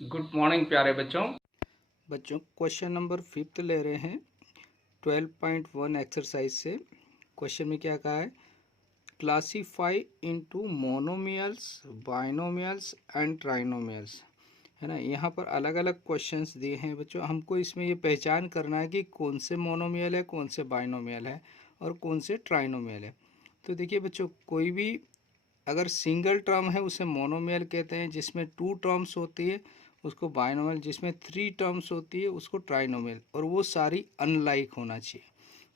Good morning प्यारे बच्चों। Question number 5 ले रहे हैं 12.1 एक्सरसाइज से। क्वेश्चन में क्या कहा है, classify into monomials, binomials and trinomials, है ना। यहाँ पर अलग अलग क्वेश्चंस दिए हैं बच्चों। हमको इसमें ये पहचान करना है कि कौन से मोनोमियल है, कौन से बाइनोमियल है और कौन से ट्राइनोमियल है। तो देखिए बच्चों, कोई भी अगर सिंगल टर्म है उसे मोनोमियल कहते हैं, जिसमें 2 टर्म्स होती है उसको बाइनोमियल, जिसमें 3 टर्म्स होती है उसको ट्राइनोमियल, और वो सारी अनलाइक होना चाहिए।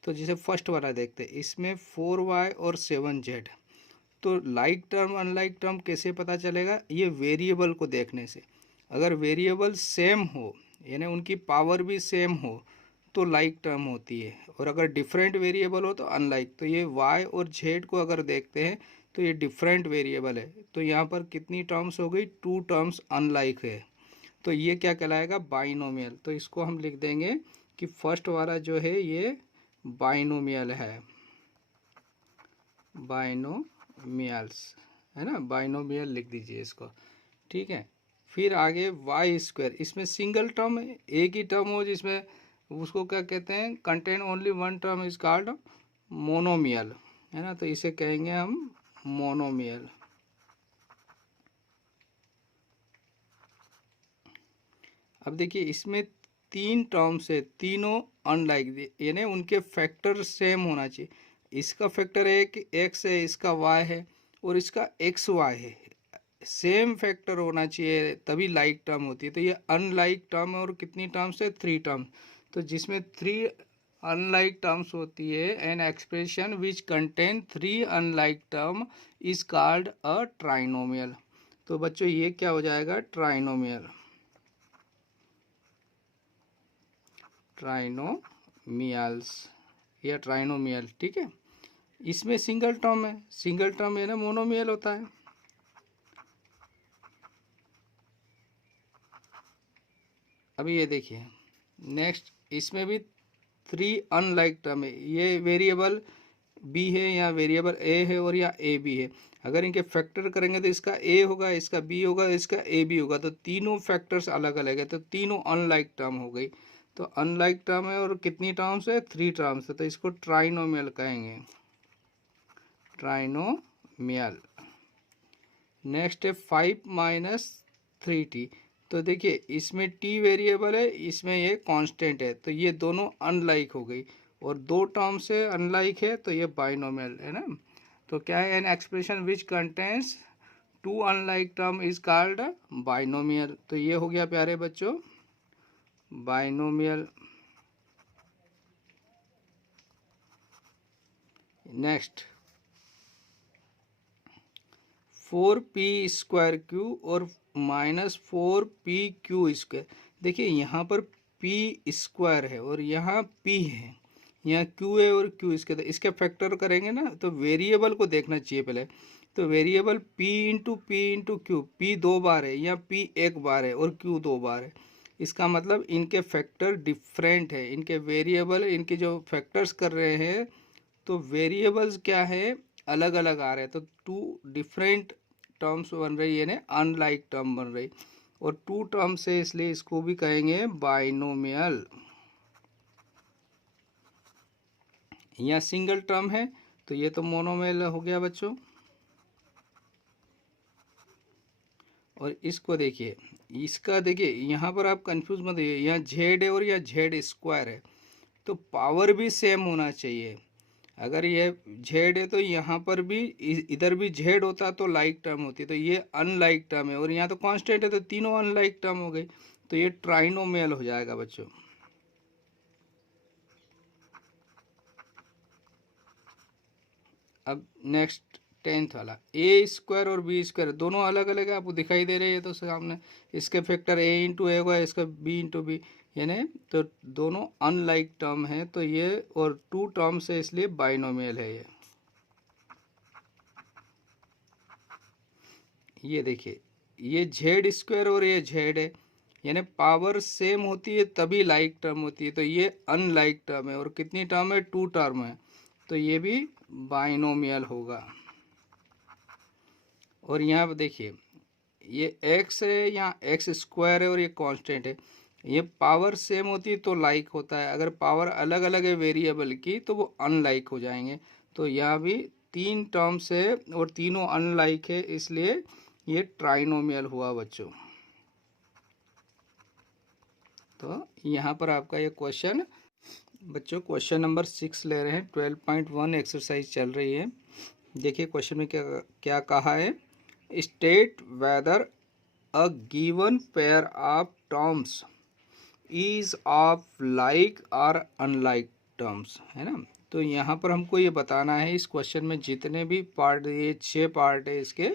तो जैसे फर्स्ट वाला देखते हैं, इसमें 4y और 7z। तो लाइक टर्म अनलाइक टर्म कैसे पता चलेगा, ये वेरिएबल को देखने से। अगर वेरिएबल सेम हो, यानी उनकी पावर भी सेम हो, तो लाइक टर्म होती है, और अगर डिफरेंट वेरिएबल हो तो अनलाइक। तो ये y और z को अगर देखते हैं तो ये डिफरेंट वेरिएबल है, तो यहाँ पर कितनी टर्म्स हो गई, 2 टर्म्स अनलाइक है। तो ये क्या कहलाएगा, बाइनोमियल। तो इसको हम लिख देंगे कि फर्स्ट वाला जो है ये बाइनोमियल है, बाइनोमियल्स, है ना, बाइनोमियल लिख दीजिए इसको, ठीक है। फिर आगे वाई स्क्वायर, इसमें सिंगल टर्म है, एक ही टर्म हो जिसमें, उसको क्या कहते हैं, contain only one term is called monomial, है ना। तो इसे कहेंगे हम मोनोमियल। अब देखिए, इसमें 3 टर्म्स है, तीनों अनलाइक, यानी उनके फैक्टर सेम होना चाहिए। इसका फैक्टर एक एक्स है, इसका वाई है, और इसका एक्स वाई है। सेम फैक्टर होना चाहिए तभी लाइक टर्म होती है। तो ये अनलाइक टर्म है, और कितनी टर्म्स है, 3 टर्म्स। तो जिसमें 3 अनलाइक टर्म्स होती है, an expression which contain 3 unlike term is called a trinomial. तो बच्चों ये क्या हो जाएगा, ट्राइनोमियल, ट्राइनोमियल्स या ट्राइनोमियल, ठीक है। इसमें सिंगल टर्म है, सिंगल टर्म है ना, मोनोमियल होता है। अभी ये देखिए नेक्स्ट, इसमें भी 3 अनलाइक टर्म है। ये वेरिएबल बी है, या वेरिएबल ए है, और या ए बी है। अगर इनके फैक्टर करेंगे तो इसका ए होगा, इसका बी होगा, इसका ए बी होगा। तो तीनों फैक्टर्स अलग अलग है, तो तीनों अनलाइक टर्म हो गई। तो अनलाइक टर्म है, और कितनी टर्म्स है, 3 टर्म्स है, तो इसको ट्राइनोमियल कहेंगे, ट्राइनोमियल। नेक्स्ट है 5 माइनस 3t। तो देखिए इसमें t वेरिएबल है, इसमें ये कांस्टेंट है, तो ये दोनों अनलाइक हो गई, और 2 टर्म से अनलाइक है, तो ये बाइनोमियल है ना। तो क्या है, an expression which contains 2 unlike term is called binomial. तो ये हो गया प्यारे बच्चों बाइनोमियल। नेक्स्ट 4p² क्यू और -4pq²। देखिए यहाँ पर p² है और यहाँ p है, यहाँ q है और q इसके, तो इसके फैक्टर करेंगे ना, तो वेरिएबल को देखना चाहिए पहले। तो variable p into q, p 2 बार है, या p 1 बार है, और q 2 बार है। इसका मतलब इनके फैक्टर डिफरेंट है, इनके वेरिएबल, इनके जो फैक्टर्स कर रहे हैं, तो वेरिएबल्स क्या है, अलग अलग आ रहे हैं। तो 2 डिफरेंट टर्म्स बन रही है, यानी अनलाइक टर्म बन रही, और 2 टर्म्स है, इसलिए इसको भी कहेंगे बाइनोमियल। यहाँ सिंगल टर्म है, तो ये तो मोनोमियल हो गया बच्चों। और इसको देखिए, इसका देखिए यहाँ पर आप कंफ्यूज मत होइए, यहाँ जेड है और यहाँ जेड स्क्वायर है, तो पावर भी सेम होना चाहिए। अगर ये जेड है तो यहाँ पर भी, इधर भी जेड होता तो लाइक टर्म होती, तो ये अनलाइक टर्म है, और यहाँ तो कांस्टेंट है, तो तीनों अनलाइक टर्म हो गई, तो ये ट्राइनोमियल हो जाएगा बच्चों। अब नेक्स्ट 10th वाला, a² और b² दोनों अलग अलग है, आपको दिखाई दे रही है तो सामने। इसके फैक्टर a इंटू ए होगा, इसका b इंटू बी, यानी तो दोनों अनलाइक टर्म है, तो ये, और 2 टर्म्स है, इसलिए बाइनोमियल है ये। ये देखिए, ये z² और ये z है, यानी पावर सेम होती है तभी लाइक टर्म होती है, तो ये अनलाइक टर्म है, और कितनी टर्म है, 2 टर्म है, तो ये भी बाइनोमियल होगा। और यहाँ पर देखिए ये x है, यहाँ x स्क्वायर है और ये कांस्टेंट है। ये पावर सेम होती है तो लाइक होता है, अगर पावर अलग अलग है वेरिएबल की तो वो अनलाइक हो जाएंगे। तो यहाँ भी 3 टर्म्स है और तीनों अनलाइक है, इसलिए ये ट्राइनोमियल हुआ बच्चों। तो यहाँ पर आपका ये क्वेश्चन बच्चों क्वेश्चन नंबर 6 ले रहे हैं, 12.1 एक्सरसाइज चल रही है। देखिए क्वेश्चन में क्या क्या कहा है। State whether a given pair of terms is of like और अनलाइक टर्म्स, है ना। तो यहाँ पर हमको ये बताना है इस क्वेश्चन में जितने भी पार्ट, ये 6 पार्ट है इसके,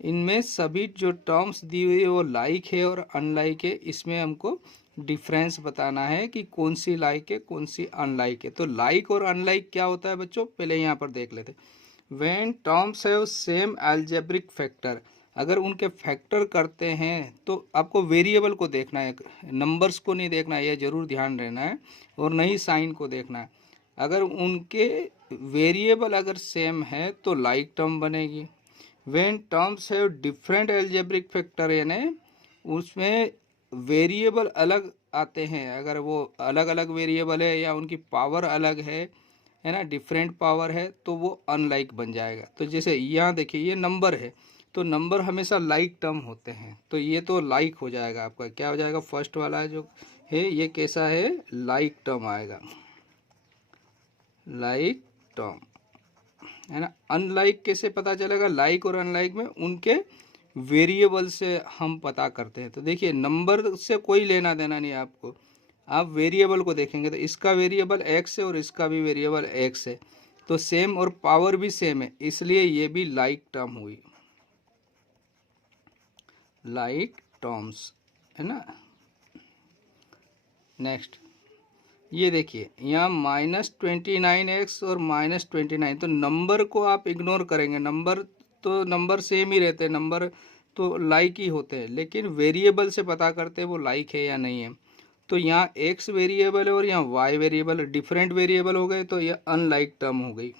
इनमें सभी जो टर्म्स दी हुई है वो लाइक है और अनलाइक है। इसमें हमको डिफरेंस बताना है कि कौन सी लाइक है कौन सी अनलाइक है। तो लाइक और अनलाइक क्या होता है बच्चों, पहले यहाँ पर देख लेते। When terms have same algebraic factor, अगर उनके फैक्टर करते हैं तो आपको वेरिएबल को देखना है, नंबर्स को नहीं देखना है, ये जरूर ध्यान रहना है, और नहीं साइन को देखना है। अगर उनके वेरिएबल अगर सेम है तो लाइक टर्म बनेगी। When terms have different algebraic factor, यानी उसमें वेरिएबल अलग आते हैं, अगर वो अलग अलग वेरिएबल है या उनकी पावर अलग है ना, डिफरेंट पावर है, तो वो अनलाइक बन जाएगा। तो जैसे यहाँ देखिए ये नंबर है, तो नंबर हमेशा लाइक टर्म होते हैं, तो ये तो लाइक हो जाएगा आपका, क्या हो जाएगा, फर्स्ट वाला जो है ये कैसा है, लाइक टर्म आएगा, लाइक टर्म, है ना। अनलाइक कैसे पता चलेगा, लाइक और अनलाइक में उनके वेरिएबल से हम पता करते हैं। तो देखिए नंबर से कोई लेना देना नहीं है आपको, आप वेरिएबल को देखेंगे तो इसका वेरिएबल x है और इसका भी वेरिएबल x है, तो सेम और पावर भी सेम है, इसलिए ये भी लाइक टर्म हुई, लाइक टर्म्स, है ना। नेक्स्ट ये देखिए यहाँ -29x और -29, तो नंबर को आप इग्नोर करेंगे, नंबर तो नंबर सेम ही रहते हैं, नंबर तो लाइक ही होते हैं, लेकिन वेरिएबल से पता करते हैं वो लाइक है या नहीं है। तो यहाँ x वेरिएबल है और यहाँ y वेरिएबल, डिफरेंट वेरिएबल हो गए, तो ये अनलाइक टर्म हो गई।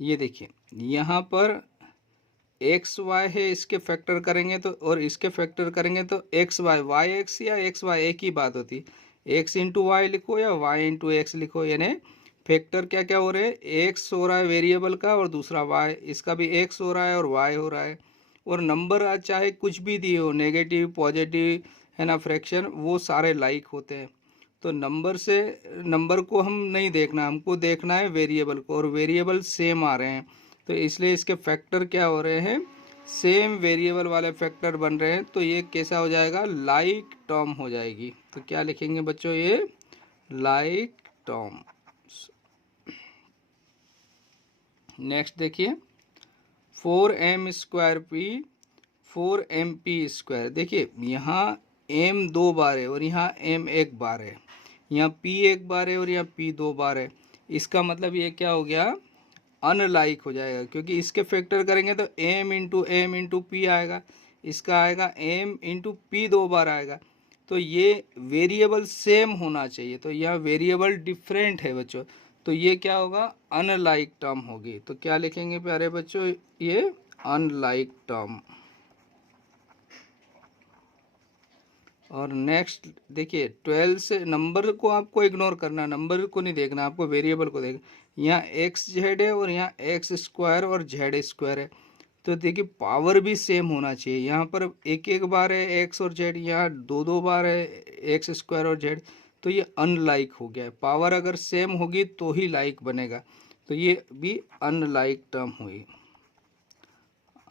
ये देखिए यहाँ पर एक्स वाई है, इसके फैक्टर करेंगे तो, और इसके फैक्टर करेंगे तो एक्स वाई, वाई एक्स या एक्स वाई एक ही बात होती, एक्स इंटू वाई लिखो या वाई इंटू एक्स लिखो, यानी फैक्टर क्या क्या हो रहे हैं, एक्स हो रहा है वेरिएबल का और दूसरा वाई, इसका भी एक्स हो रहा है और वाई हो रहा है। और नंबर चाहे कुछ भी दिए हो, नेगेटिव पॉजिटिव, है ना, फ्रैक्शन, वो सारे लाइक होते हैं। तो नंबर से, नंबर को हम नहीं देखना, हमको देखना है वेरिएबल को, और वेरिएबल सेम आ रहे हैं, तो इसलिए इसके फैक्टर क्या हो रहे हैं, सेम वेरिएबल वाले फैक्टर बन रहे हैं, तो ये कैसा हो जाएगा, लाइक टर्म हो जाएगी। तो क्या लिखेंगे बच्चों, ये लाइक टर्म। नेक्स्ट देखिए 4m square P 4mp square, देखिए यहाँ m 2 बार है और यहाँ m 1 बार है, यहाँ p 1 बार है और यहाँ p 2 बार है, इसका मतलब ये क्या हो गया, अनलाइक हो जाएगा, क्योंकि इसके फैक्टर करेंगे तो m इंटू पी आएगा, इसका आएगा m इंटू पी 2 बार आएगा, तो ये वेरिएबल सेम होना चाहिए, तो यह वेरिएबल डिफरेंट है बच्चों, तो ये क्या होगा, अनलाइक टर्म होगी। तो क्या लिखेंगे प्यारे बच्चों, ये अनलाइक टर्म। और नेक्स्ट देखिए 12 से, नंबर को आपको इग्नोर करना, नंबर को नहीं देखना, आपको वेरिएबल को देखना। यहाँ एक्स जेड है और यहाँ एक्स स्क्वायर और जेड स्क्वायर है, तो देखिए पावर भी सेम होना चाहिए, यहाँ पर एक एक बार है एक्स और जेड, यहाँ दो दो बार है एक्स स्क्वायर और जेड, तो ये अनलाइक हो गया है। पावर अगर सेम होगी तो ही लाइक बनेगा, तो ये भी अनलाइक टर्म हुई,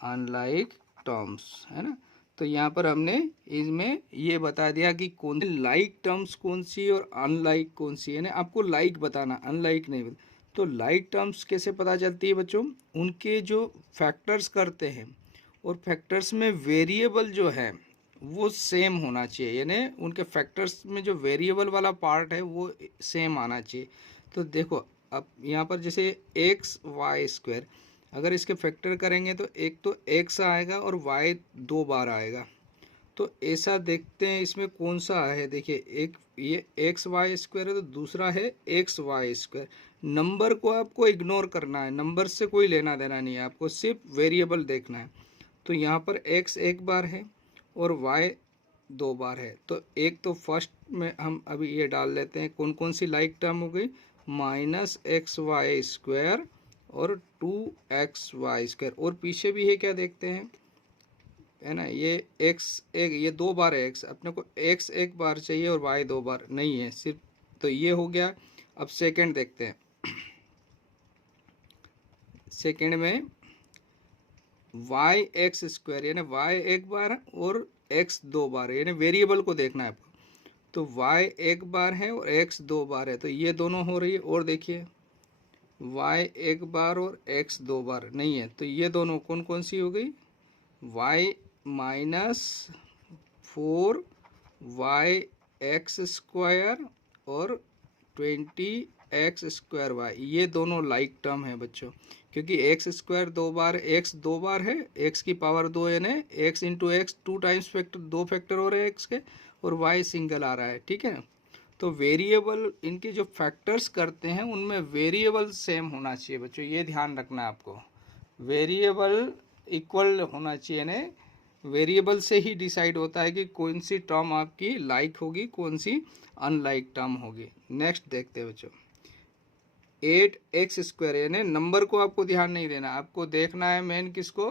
अनलाइक टर्म्स, है ना। तो यहाँ पर हमने इसमें ये बता दिया कि कौन लाइक टर्म्स कौन सी और अनलाइक कौन सी, यानी आपको लाइक बताना, अनलाइक नहीं बता। तो लाइक टर्म्स कैसे पता चलती है बच्चों, उनके जो फैक्टर्स करते हैं और फैक्टर्स में वेरिएबल जो है वो सेम होना चाहिए, यानी उनके फैक्टर्स में जो वेरिएबल वाला पार्ट है वो सेम आना चाहिए। तो देखो अब यहाँ पर जैसे एक्स वाई स्क्वायर, अगर इसके फैक्टर करेंगे तो एक तो x आएगा और y 2 बार आएगा, तो ऐसा देखते हैं इसमें कौन सा है, देखिए एक ये एक्स वाई स्क्वायर है तो दूसरा है एक्स वाई स्क्वायर। नंबर को आपको इग्नोर करना है, नंबर से कोई लेना देना नहीं है, आपको सिर्फ वेरिएबल देखना है। तो यहाँ पर एक्स एक बार है और वाई दो बार है। तो एक तो फर्स्ट में हम अभी ये डाल लेते हैं, कौन कौन सी लाइक टर्म हो गई, माइनस एक्स वाई स्क्वायर और 2xy²। और पीछे भी है क्या देखते हैं, है ना, ये x एक, ये दो बार है x, अपने को x एक बार चाहिए और y दो बार नहीं है सिर्फ। तो ये हो गया। अब सेकंड देखते हैं, सेकंड में y(x²) यानी y एक बार और x दो बार है, यानी वेरिएबल को देखना है आपको। तो y एक बार है और x दो बार है, तो ये दोनों हो रही है। और देखिए y एक बार और x दो बार नहीं है, तो ये दोनों कौन कौन सी हो गई, y -4y(x²) और 20x²y, ये दोनों लाइक टर्म है बच्चों, क्योंकि x² दो बार, x दो बार है, x की पावर दो, यानी x into x 2 times factor, दो फैक्टर हो रहे हैं x के, और y सिंगल आ रहा है, ठीक है ना। तो वेरिएबल इनके जो फैक्टर्स करते हैं उनमें वेरिएबल सेम होना चाहिए बच्चों, ये ध्यान रखना है आपको। वेरिएबल इक्वल होना चाहिए, यानी वेरिएबल से ही डिसाइड होता है कि कौन सी टर्म आपकी लाइक होगी, कौन सी अनलाइक टर्म होगी। नेक्स्ट देखते हैं बच्चों, 8x², यानी नंबर को आपको ध्यान नहीं देना, आपको देखना है मेन किसको,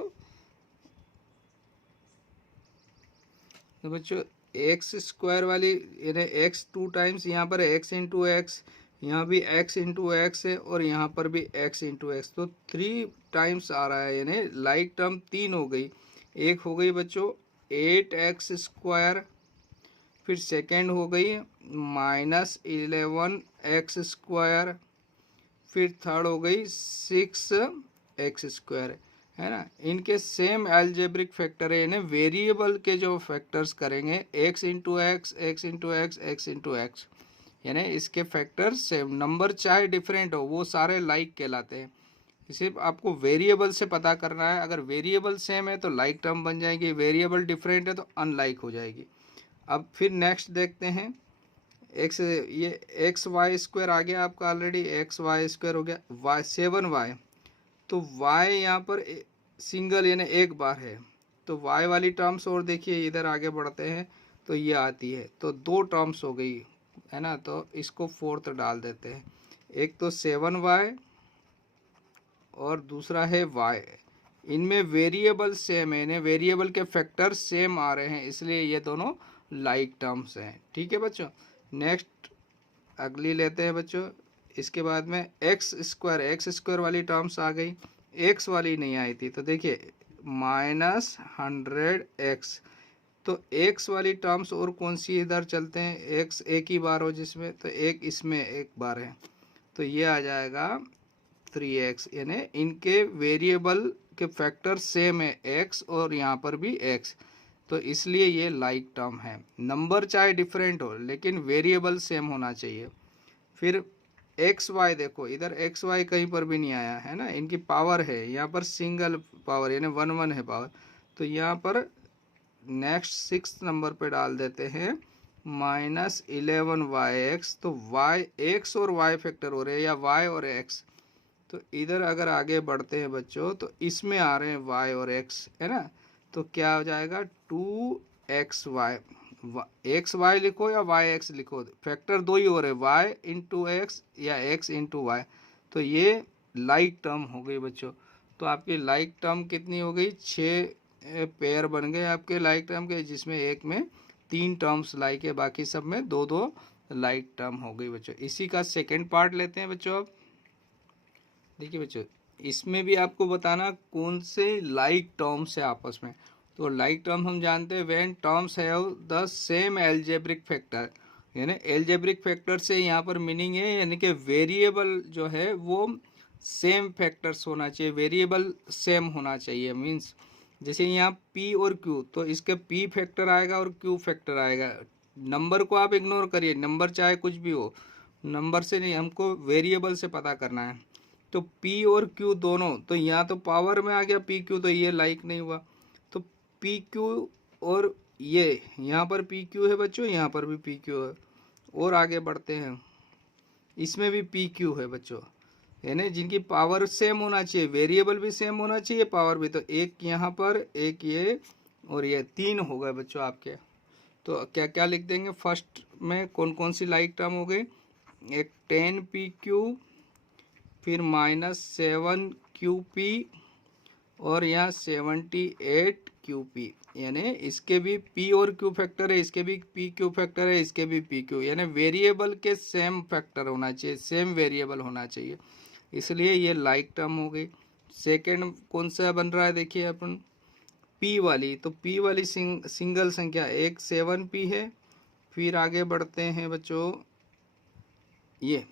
तो बच्चों x² वाली, यानी x 2 टाइम्स, यहाँ पर x इंटू एक्स, यहाँ भी x इंटू एक्स है और यहाँ पर भी x इंटू एक्स, तो 3 टाइम्स आ रहा है, यानी लाइक टर्म 3 हो गई। एक हो गई बच्चों 8x², फिर सेकेंड हो गई -11x², फिर थर्ड हो गई 6x², है ना। इनके सेम एल्जेब्रिक फैक्टर है, यानी वेरिएबल के जो फैक्टर्स करेंगे x into x, x into x, x into x, यानी इसके फैक्टर सेम, नंबर चाहे डिफरेंट हो वो सारे लाइक कहलाते हैं। सिर्फ आपको वेरिएबल से पता करना है, अगर वेरिएबल सेम है तो लाइक टर्म बन जाएगी, वेरिएबल डिफरेंट है तो अनलाइक हो जाएगी। अब फिर नेक्स्ट देखते हैं, एक्स, ये XY² आ गया आपका ऑलरेडी, XY² हो गया, y 7y, तो y यहाँ पर सिंगल यानी एक बार है, तो y वाली टर्म्स और देखिए इधर आगे बढ़ते हैं तो ये आती है, तो दो टर्म्स हो गई, है ना। तो इसको फोर्थ डाल देते हैं, एक तो 7y और दूसरा है y, इनमें वेरिएबल सेम है, यानी वेरिएबल के फैक्टर सेम आ रहे हैं, इसलिए ये दोनों लाइक टर्म्स हैं, ठीक है बच्चों। नेक्स्ट अगली लेते हैं बच्चों, इसके बाद में x² वाली टर्म्स आ गई, x वाली नहीं आई थी, तो देखिए -100x, तो x वाली टर्म्स और कौन सी इधर चलते हैं, x एक ही बार हो जिसमें, तो एक इसमें एक बार है, तो ये आ जाएगा 3x, यानी इनके वेरिएबल के फैक्टर सेम है x और यहाँ पर भी x, तो इसलिए ये लाइक टर्म है। नंबर चाहे डिफरेंट हो लेकिन वेरिएबल सेम होना चाहिए। फिर एक्स वाई देखो, इधर एक्स वाई कहीं पर भी नहीं आया है ना, इनकी पावर है, यहाँ पर सिंगल पावर यानी 1 है पावर, तो यहाँ पर नेक्स्ट 6 नंबर पे डाल देते हैं -11yx, तो y x और y फैक्टर हो रहे हैं, या y और x, तो इधर अगर आगे बढ़ते हैं बच्चों तो इसमें आ रहे हैं y और x, है ना, तो क्या हो जाएगा 2xy, एक्स वाई लिखो या वाई एक्स लिखो, फैक्टर दो ही हो रहे, y इंटू एक्स या x इंटू वाई, तो ये लाइक टर्म हो गई बच्चों। तो आपकी लाइक टर्म कितनी हो गई, 6 पेयर बन गए आपके लाइक टर्म के, जिसमें एक में 3 टर्म्स लाइक है, बाकी सब में 2-2 लाइक टर्म हो गई बच्चों। इसी का सेकेंड पार्ट लेते हैं बच्चों। अब देखिए बच्चों, इसमें भी आपको बताना कौन से लाइक टर्म्स है आपस में। तो लाइक टर्म हम जानते हैं when terms have the same algebraic factor, यानी एल्जेब्रिक फैक्टर से यहाँ पर मीनिंग है यानी कि वेरिएबल जो है वो सेम फैक्टर्स होना चाहिए, वेरिएबल सेम होना चाहिए, मीन्स जैसे यहाँ p और q, तो इसके p फैक्टर आएगा और q फैक्टर आएगा। नंबर को आप इग्नोर करिए, नंबर चाहे कुछ भी हो, नंबर से नहीं, हमको वेरिएबल से पता करना है। तो p और q दोनों, तो यहाँ तो पावर में आ गया p q, तो ये लाइक नहीं हुआ, तो p q और ये यहाँ पर p q है बच्चों, यहाँ पर भी p q है, और आगे बढ़ते हैं, इसमें भी पी क्यू है बच्चों, यानी जिनकी पावर सेम होना चाहिए, वेरिएबल भी सेम होना चाहिए, पावर भी। तो एक यहाँ पर, एक ये, और ये 3 हो गए बच्चों आपके। तो क्या क्या लिख देंगे, फर्स्ट में कौन कौन सी लाइक टर्म हो गई, एक 10 पी क्यू, फिर -7 क्यू पी, और यहाँ 78 क्यू पी, यानी इसके भी पी और क्यू फैक्टर है, इसके भी पी क्यू फैक्टर है, इसके भी पी क्यू, यानी वेरिएबल के सेम फैक्टर होना चाहिए, सेम वेरिएबल होना चाहिए, इसलिए ये लाइक टर्म हो गई। सेकंड कौन सा बन रहा है, देखिए अपन पी वाली, तो पी वाली सिंगल संख्या एक 7 पी है। फिर आगे बढ़ते हैं बच्चों, ये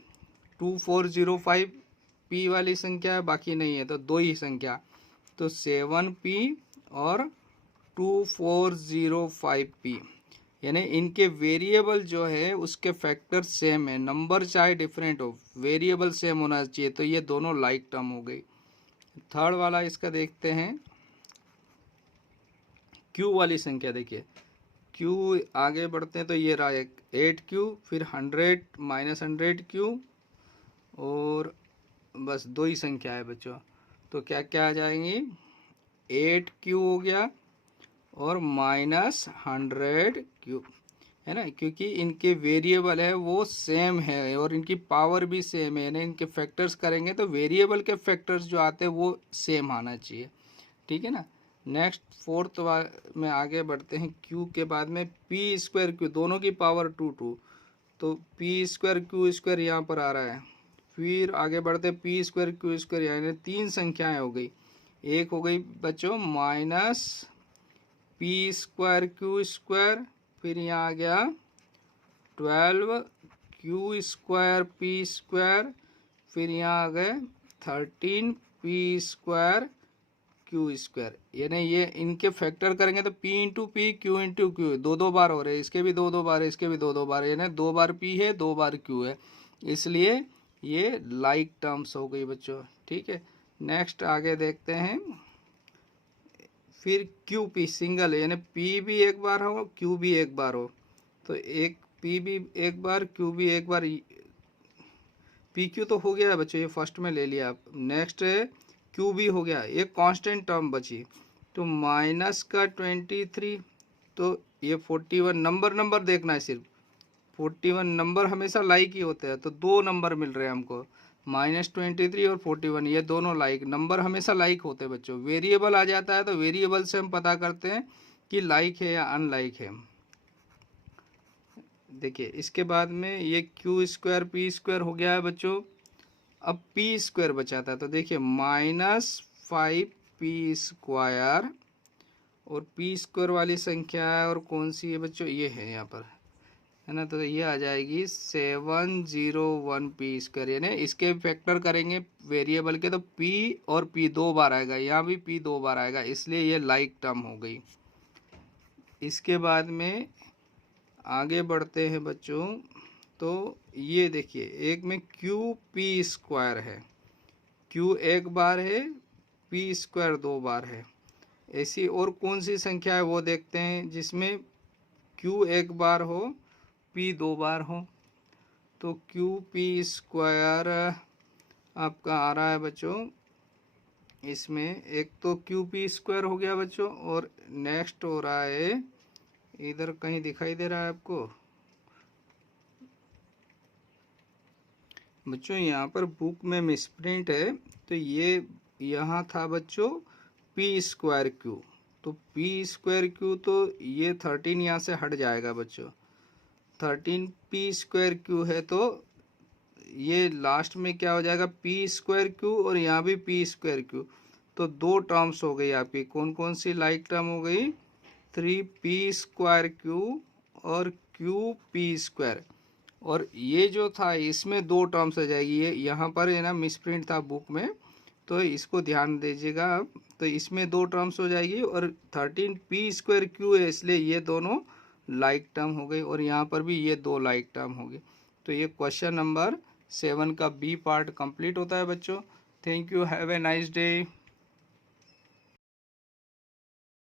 2405 पी वाली संख्या है, बाकी नहीं है, तो 2 ही संख्या, तो 7p और 2405p, यानी इनके वेरिएबल जो है उसके फैक्टर सेम है, नंबर चाहे डिफरेंट हो, वेरिएबल सेम होना चाहिए, तो ये दोनों लाइक टर्म हो गई। थर्ड वाला इसका देखते हैं, क्यू वाली संख्या, देखिए क्यू आगे बढ़ते हैं, तो ये रहा 8q, फिर 100 -100q, और बस 2 ही संख्या है बच्चों, तो क्या क्या आ जाएंगी, 8q हो गया और -100q, है ना, क्योंकि इनके वेरिएबल है वो सेम है और इनकी पावर भी सेम है, यानी इनके फैक्टर्स करेंगे तो वेरिएबल के फैक्टर्स जो आते हैं वो सेम आना चाहिए, ठीक है ना। नेक्स्ट फोर्थ में आगे बढ़ते हैं, q के बाद में p स्क्वायर q, दोनों की पावर 2, तो p स्क्वायर q स्क्वायर यहाँ पर आ रहा है। फिर आगे बढ़ते p स्क्वायर q स्क्वायर, यानी 3 संख्याएं हो गई। एक हो गई बच्चों -p स्क्वायर q स्क्वायर, फिर यहाँ आ गया 12q स्क्वायर p स्क्वायर, फिर यहाँ आ गए 13p स्क्वायर q स्क्वायर, यानी ये इनके फैक्टर करेंगे तो p into P, q into Q, 2 बार हो रहे हैं, इसके भी 2 बार है, इसके भी 2 बार है, यानी 2 बार p है, 2 बार q है, इसलिए ये लाइक टर्म्स हो गई बच्चों, ठीक है। नेक्स्ट आगे देखते हैं, फिर क्यू पी सिंगल है, यानी पी भी एक बार हो, क्यू भी एक बार हो, तो एक पी भी एक बार, क्यू भी एक बार, पी क्यू तो हो गया है बच्चों, ये फर्स्ट में ले लिया आप। नेक्स्ट है क्यू भी हो गया, एक कांस्टेंट टर्म बची, तो माइनस का 23, तो ये 41, नंबर देखना है सिर्फ, 41 नंबर हमेशा लाइक ही होते हैं, तो 2 नंबर मिल रहे हैं हमको, -23 और 41, ये दोनों लाइक, नंबर हमेशा लाइक होते हैं बच्चों। वेरिएबल आ जाता है तो वेरिएबल से हम पता करते हैं कि लाइक है या अनलाइक है। देखिए इसके बाद में ये क्यू स्क्वायर पी स्क्वायर हो गया है बच्चों, अब पी स्क्वायर बचा था, तो देखिए -5p स्क्वायर, और पी स्क्वायर वाली संख्या है और कौन सी है बच्चों, ये है यहाँ पर, है ना, तो ये आ जाएगी 701p स्क्वायर, यानी इसके फैक्टर करेंगे वेरिएबल के तो p और p 2 बार आएगा, यहाँ भी p 2 बार आएगा, इसलिए ये लाइक टर्म हो गई। इसके बाद में आगे बढ़ते हैं बच्चों, तो ये देखिए एक में qp स्क्वायर है, q एक बार है, p स्क्वायर 2 बार है, ऐसी और कौन सी संख्या है वो देखते हैं जिसमें q एक बार हो, p 2 बार हो, तो qp स्क्वायर आपका आ रहा है बच्चों, इसमें एक तो qp स्क्वायर हो गया बच्चों, और नेक्स्ट हो रहा है, इधर कहीं दिखाई दे रहा है आपको बच्चों, यहाँ पर बुक में मिसप्रिंट है, तो ये यहाँ था बच्चों p स्क्वायर q, तो p स्क्वायर q, तो ये 13 यहाँ से हट जाएगा बच्चों, 13p स्क्वायर q है, तो ये लास्ट में क्या हो जाएगा, p स्क्वायर q, और यहाँ भी p स्क्वायर q, तो 2 टर्म्स हो गई आपकी, कौन कौन सी लाइक टर्म हो गई, 3p स्क्वायर q और qp स्क्वायर, और ये जो था इसमें 2 टर्म्स आ जाएगी, ये यहाँ पर है ना मिसप्रिंट था बुक में, तो इसको ध्यान दीजिएगा आप, तो इसमें 2 टर्म्स हो जाएगी, और 13p स्क्वायर q है, इसलिए ये दोनों लाइक टर्म हो गई, और यहाँ पर भी ये 2 लाइक टर्म हो गई। तो ये क्वेश्चन नंबर 7 का बी पार्ट कंप्लीट होता है बच्चों। Thank you, have a nice day.